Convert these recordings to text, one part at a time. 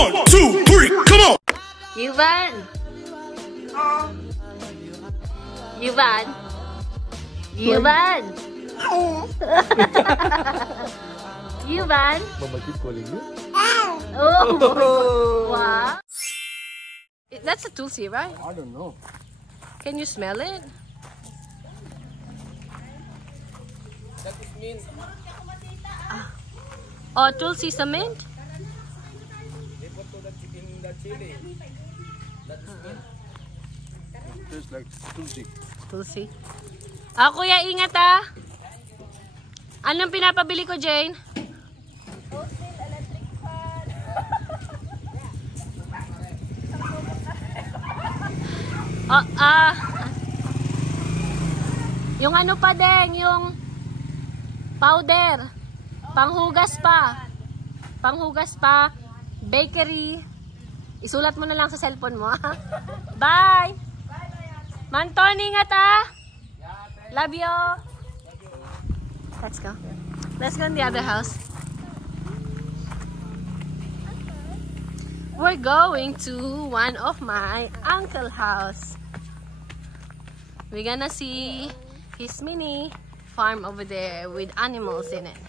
1, 2, 3, come on! Yuvan! Yuvan! Yuvan! Yuvan! Mama keep calling you. Oh! Wow! That's a tulsi, right? I don't know. Can you smell it? That means Oh, tulsi sa mint? they put to the in the chili. That means tastes like tulsi. Tulsi. Ah, kuya, ingat ah. Anong pinapabili ko, Jane? Yung ano pa din, yung powder. Panghugas pa. Panghugas pa. Bakery. Isulat mo na lang sa cellphone mo. Bye! Manton, ingat ah! Love you! Let's go. Let's go in the other house. We're going to one of my uncle's house. We're gonna see his mini farm over there with animals in it.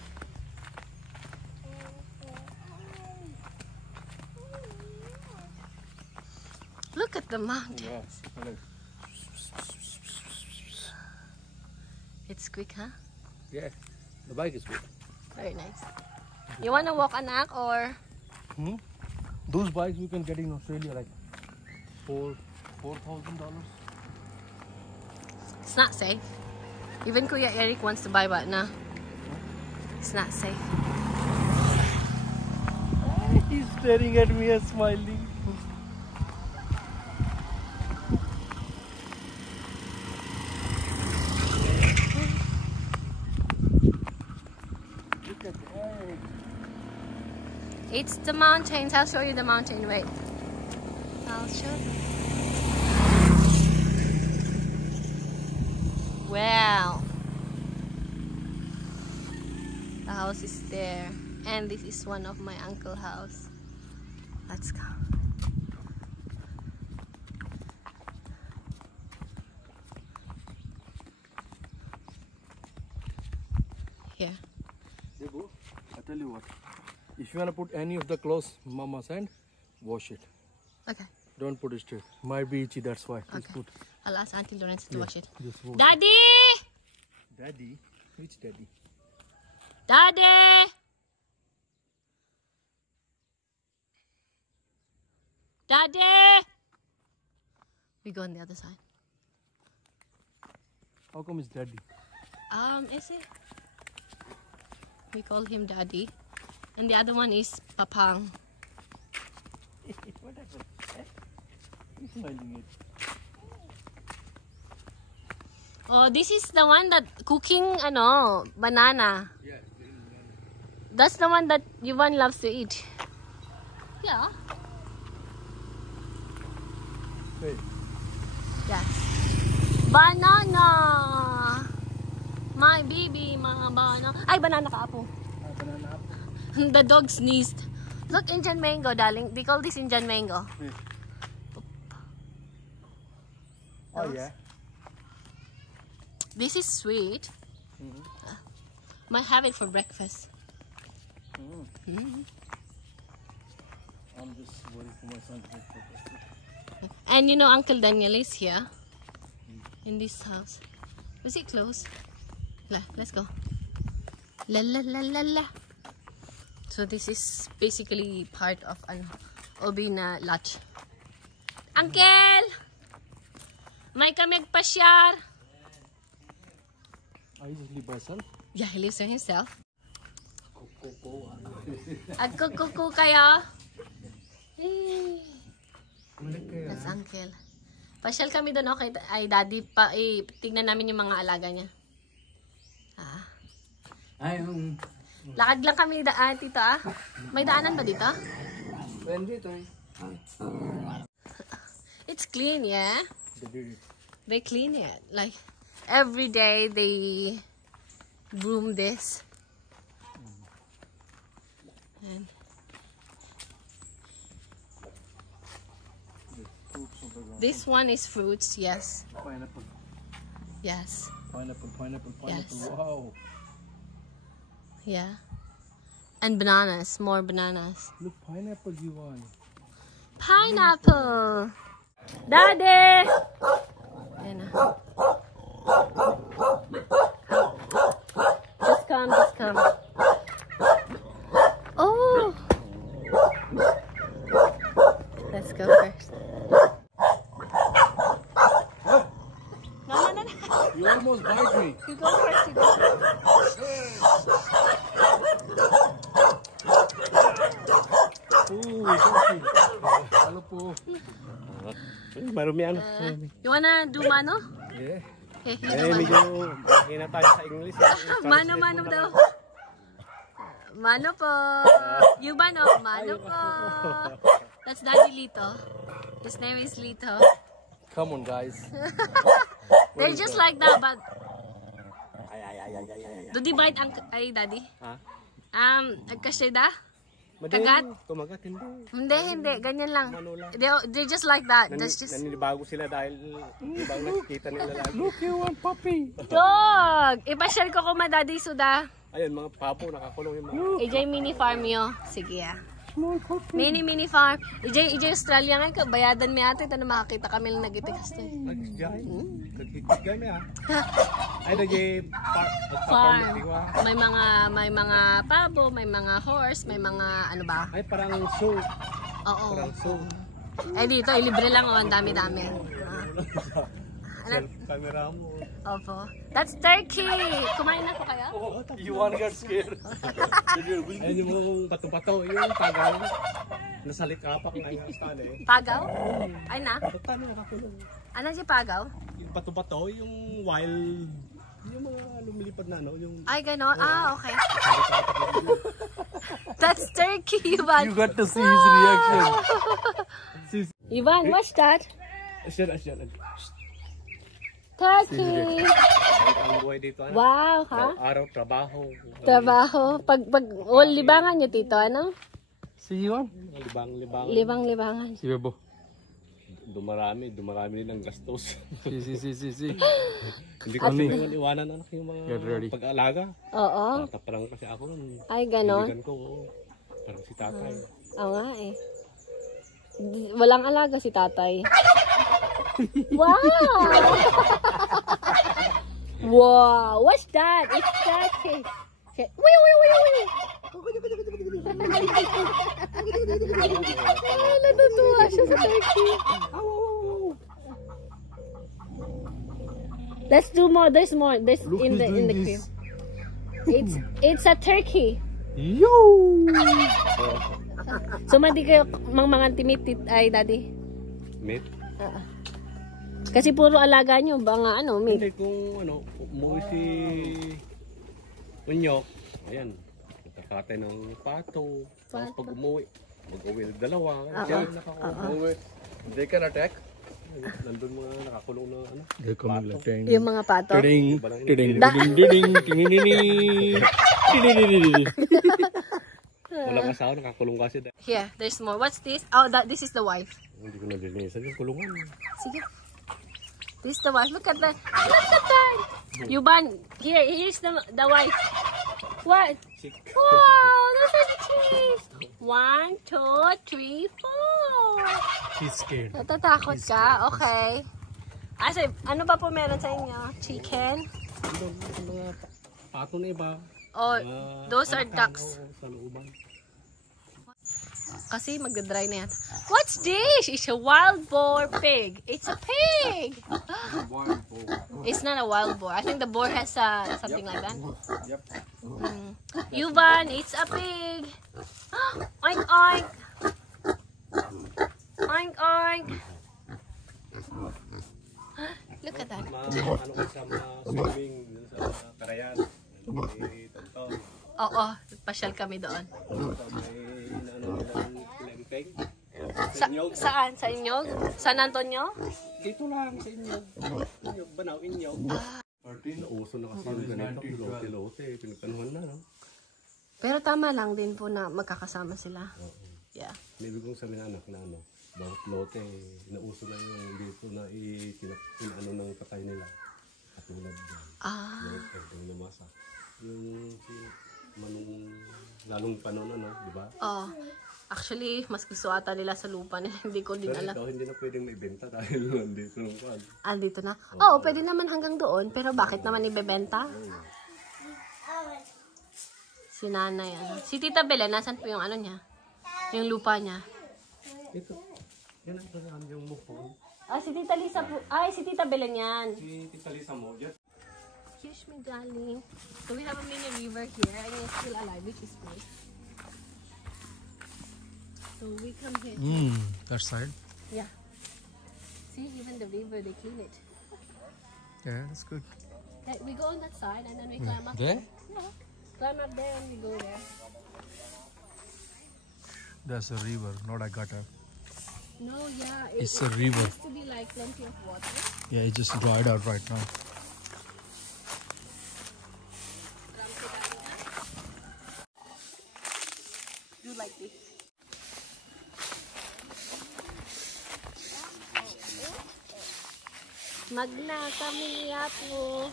Look at the mountains. Yeah. It's quick, huh? Yeah. The bike is good. Very nice. You wanna walk, anak, or? Those bikes we can get in Australia like $4,000. It's not safe. Even Kuya Eric wants to buy, but no. It's not safe. He's staring at me and smiling. Look at that. It's the mountains. I'll show you the mountain. Wait. I'll show you. Wow. The house is there. And this is one of my uncle's house. Let's go. Here. Debu, I tell you what. If you want to put any of the clothes Mama sent, wash it. Okay. Don't put it straight. Might be itchy, that's why. Just Okay. put. I'll ask Auntie Lawrence to wash it. Just wash. Daddy! Daddy? Which daddy? Daddy! Daddy! We go on the other side. How come it's daddy? Is it? We call him Daddy. And the other one is Papang. What happened? He's smiling at. Oh, this is the one that cooking, banana. Yeah. That's the one that Yuvan loves to eat. Yeah. Hey. Yes. Banana! My baby, mga banana. Ay, banana ka, Apo. Banana apple. The dog sneezed. Look, Indian mango, darling. They call this Indian mango. Hey. Oh, yeah. This is sweet. Might have it for breakfast. I'm just worried for my son. And you know, Uncle Daniel is here in this house. Was it close? Let's go. La la la la la. So this is basically part of an Obina lodge. Uncle! May kamig pasyar. I just live by myself. Yeah, he lives by himself. Agkukuku kayo. That's Uncle. Pasyal kami doon, okay, ay Daddy, tignan namin yung mga alaga niya. Lakad lang kami dito May daanan ba dito? It's clean, yeah? They clean it. Like, every day they broom this. And This one is fruits, yes. Pineapple. Yes. Pineapple. Yes. Wow. Yeah. And bananas, more bananas. Look, pineapple you want. Pineapple! Daddy! Ayan na. Just come. Oh! Let's go first. No. You almost bite me. You go first, you go first. Halo po. Marumi ano? You wanna do mano? Yeah. Okay, you Eh, do medyo mano. mahina tayo sa English. Mano daw. Mano po. You ba no? Mano po. That's Daddy Lito. His name is Lito. Come on, guys. They're just like that, but... Do they bite ang... Ay, Daddy? Ha? Agkasyeda? Kagat? Kumagat, hindi. Hindi. Ganyan lang. Mano lang. They're just like that. That's just... Naninibago sila dahil ibang nakikita nila lagi. Look, you want puppy. Dog! Ipasyal ko kuma, Daddy Suda. Ayun, mga papo, nakakulong yung mga... AJ Mini Farm yo. Sige ah. Small puppy. Mini Farm. AJ Australia nga, bayadan mi ate. Ito na makakita kami lang nagitikas to. Nagsijay. Nagsijay mi ah. Ay, Farm. May mga pabo, may mga horse, may mga ano ba? Ay, parang zoo. Oo. Parang zoo. Eh dito, libre lang oh, ang dami-dami. Camera mo. Opo. That's turkey! Kumain na po kayo? You wanna get scared? Ayun yung mga pato-pato, yung tagal. Nasa likapak na yung style eh. Pagaw? Ay na? Paano nakakulong? Ano si Pagaw? Yung pato-pato, yung wild, yung mga lumilipad na ano, yung... Ay, gano'n? Ah, okay. That's turkey, Ivan. You got to see his reaction. Ivan, what's that? Asyan. Turkey! Ang buhay dito, ano? Wow, ha? Araw, trabaho. Trabaho. Pag libangan nyo, tito, ano? Si Iwan? Libang. Libangan. Si Bebo. Dumarami din ang gastos. Si. Hindi ko kasi naman iwanan anak yung mga pag-aalaga. Oo. Bata pa lang kasi ako nun. Ay, gano'n? Kaibigan ko, parang si tatay. Oo nga eh. Walang alaga si tatay. Wow! Wow! What's that? It's turkey. Wait! Ah, natutuwa siya sa turkey. Let's do more. There's more. There's in the crib. It's a turkey. Yo! So mandi kayo mga timitit ay daddy. Meat? Kasi puro alaga nyo ba nga ano, meat? Hindi kung ano, umuwi si Unyok, ayan, nakakatay ng pato. Tapos pag umuwi, mag-uwi ng dalawa. Diyan nakaka-uwi. They can attack. Nandun mga nakakulong na ano, pato. Yung mga pato? Walang asawa, nakakulong kasi. Here, there's more. What's this? Oh, this is the wife. Hindi ko nalinisan yung kulungan. Sige. This is the wife. Look at that. Yuban, here's the wife. What? Wow, that's a cheese. 1, 2, 3, 4. She's scared. Natatakot ka? Okay. Asa, ano ba po meron sa inyo? Chicken? Mga pato na iba. Oh, those are ducks. Sa looban. Kasi magdadry na yan. What's this? It's a wild boar pig. It's a pig! It's not a wild boar. I think the boar has something like that. Yep. Yuvan, it's a pig. Oink, oink. Oink, oink. Look at that. Ano ko sa mga swimming sa Karayan. Oo, pasyal kami doon. Saan? Sa Inyog? San Antonio? Dito lang sa Inyog. Inyog, Banaw, Inyog. Martin, uso na kasi yung ganito. Lote-lote, pinagkanuhan na, no? Pero tama lang din po na magkakasama sila. Yeah. Ibig kong sabihin anak na ano, bawat lote, nauso na yung dito na inaano ng katay nila. Katulad dyan. Lote, yung lumasa. Yung si Manong lalong panon ano, di ba? Oh. Actually, mas gusto ata nila sa lupa nila. Hindi ko din Pero alam. ikaw hindi na pwedeng maibenta dahil nandito ng kwan. Andito na? Oo, pwede naman hanggang doon. Pero bakit naman ibebenta? Si nanay, ano. Si Tita Bella, nasan po yung ano niya? Yung lupa niya. Ito, yan ang kailangan yung mukong. Ah, si Tita Lisa po. Ay, si Tita Bella niyan. Si Tita Lisa mo, yan. Excuse me, darling. So we have a mini river here and it's still alive, which is nice. So we come here. That side. Yeah. See, even the river, they clean it. Yeah, that's good. Hey, we go on that side and then we climb up. There? Yeah. Climb up there and we go there. That's a river, not a gutter. No, yeah. It's a river. It used to be like plenty of water. Yeah, it just dried out right now. Do like this. Magna kami yapo.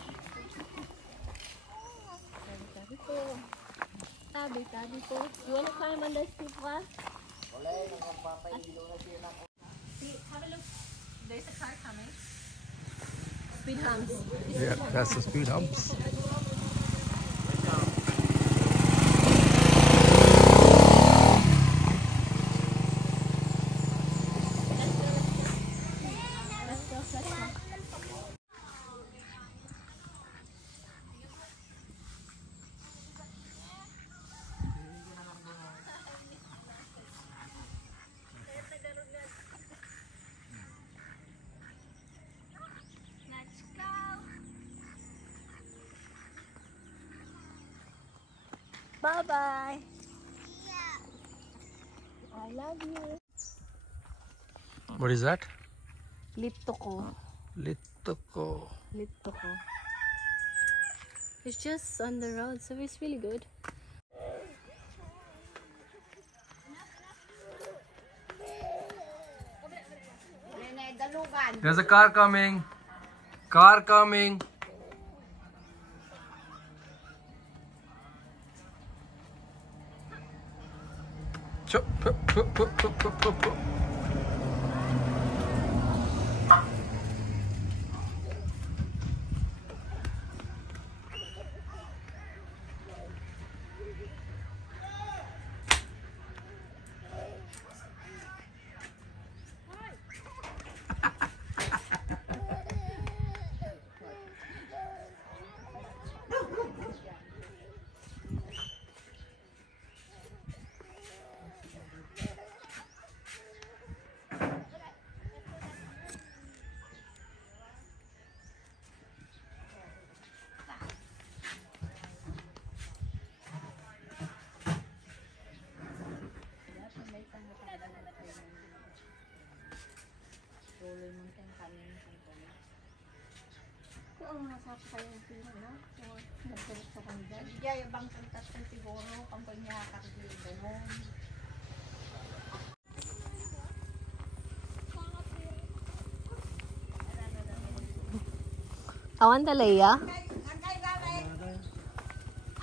Tabi po. Tabi po. You wanna climb on the steep wall? See, have a look. There's a car coming. Speed humps. Yeah, that's the speed humps. Bye-bye. I love you. What is that? Litoko. Litoko. Litoko. It's just on the road, so it's really good. There's a car coming. Car coming. Chop, pop, pop, pop, pop, pop, pop, pop. Ang masarap kayo ng pino, no? Nagtulit sa kanila. Iya, yung bang kantas ng siguro, kampanya kakagili, gano'n. Awan talaya?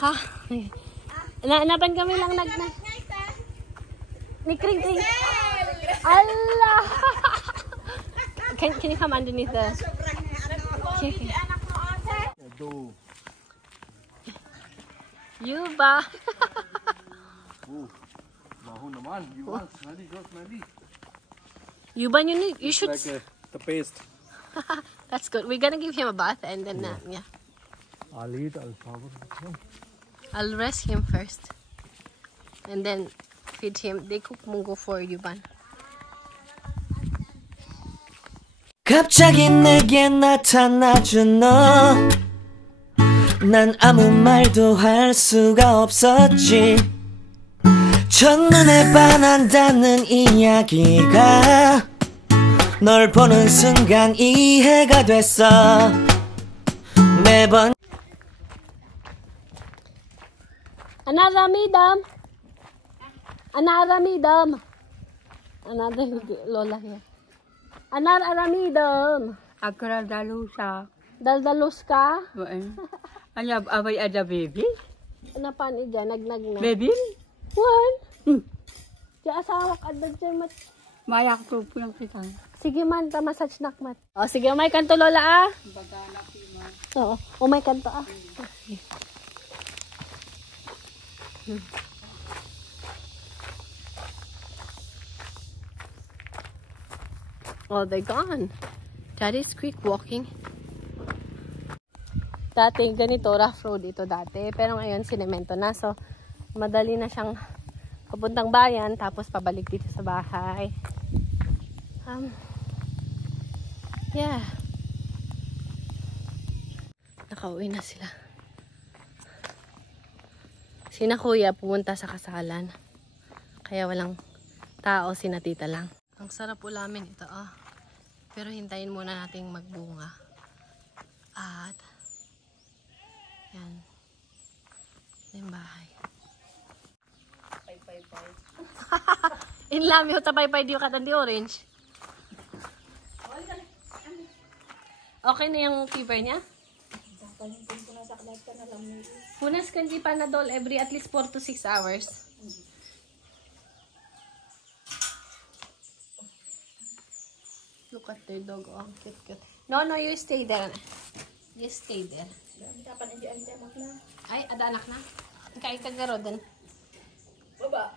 Ha? Napan kami lang ni Kring Kring. Allah! Can you come underneath the... Okay. You ba? Baho naman. You ba you should... Like the paste. That's good. We're gonna give him a bath and then yeah. I'll eat, I'll shower. I'll rest him first. And then feed him. They cook mungo for you, Ban. 갑자기 내게 나타나준 너 난 아무 말도 할 수가 없었지 첫눈에 반한다는 이야기가 널 보는 순간 이해가 됐어 매번 Anaramidam. Another Lola here. Anar aramidam. Akra dalusa. Daldalos ka? Anya abay ada baby? Ano pa ni dyan? Nagnag na. Baby? One? Diya asawa ka dyan mat. Mayak to po yung kita. Sige man, massage nakmat. O sige, umay kanto Lola ah. Bagana pima. Oo, umay kanto ah. Oh, they're gone. Daddy's quick walking. Dati ganito, rough road ito dati. Pero ngayon, sinemento na. So, madali na siyang papuntang bayan. Tapos, pabalik dito sa bahay. Yeah. Nakauwi na sila. Sina kuya pumunta sa kasalan. Kaya walang tao, sina tita lang. Ang sarap ulamin ito, ah. Pero hintayin muna nating magbunga. At, yan. Yung bahay. Pay. Inlami ho tapay-pay diyo katan di orange. Okay na yung fever niya? Punas kan di Panadol every at least 4 to 6 hours. Look at the dog. Oh, cute. No, you stay there. You stay there. Ay, ada anak na. Kain ka garo din. Baba.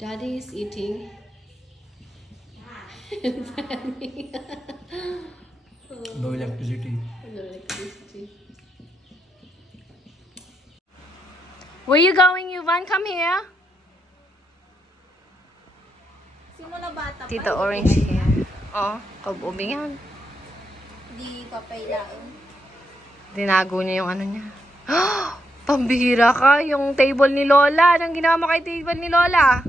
Daddy is eating. No electricity. Where you going, Yuvan? Come here. Simula bata pa. Tito Orange here. Oh, kabubing yan. Di papailain. Dinago niya yung ano niya. Pambihira ka, yung table ni Lola. Anong ginawa mo kay table ni Lola?